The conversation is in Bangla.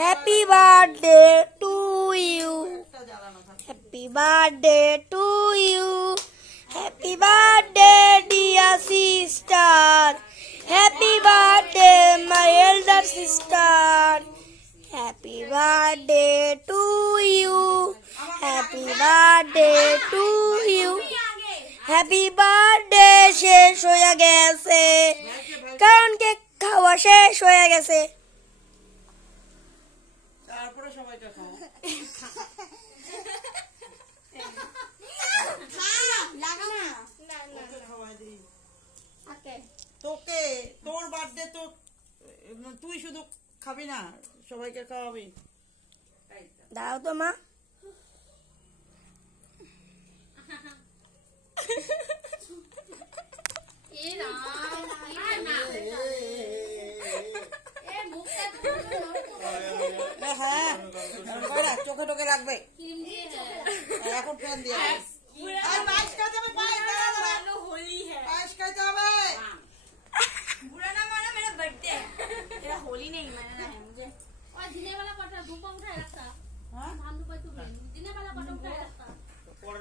Happy birthday to you. Happy birthday to you. Happy birthday dear sister. Happy birthday my elder sister. Happy birthday to you. Happy birthday to you. Happy birthday শেষ হয়ে গেছে কারণ কেক খাওয়া শেষ হয়ে গেছে তারপরে সবাইকে খাও লাগা না ওকে খাওয়াই দিই ওকে তোকে তোর বার্থডে তো তুই শুধু খাবি না সবাইকে খাওয়াবি দাও তো মা হ্যাঁ চোখে টোকে রাখবে এখন ফ্যান দিয়ে পায়েস খাইতে হবে পায়েস খাইতে হবে बुरा ना माना मेरा बर्थडे तेरा होली नहीं मनाना है मुझे और जीने वाला पटा धूप उठाए रखता हाँ हम धूप तो जीने वाला पटा उठाए रखता पौड़े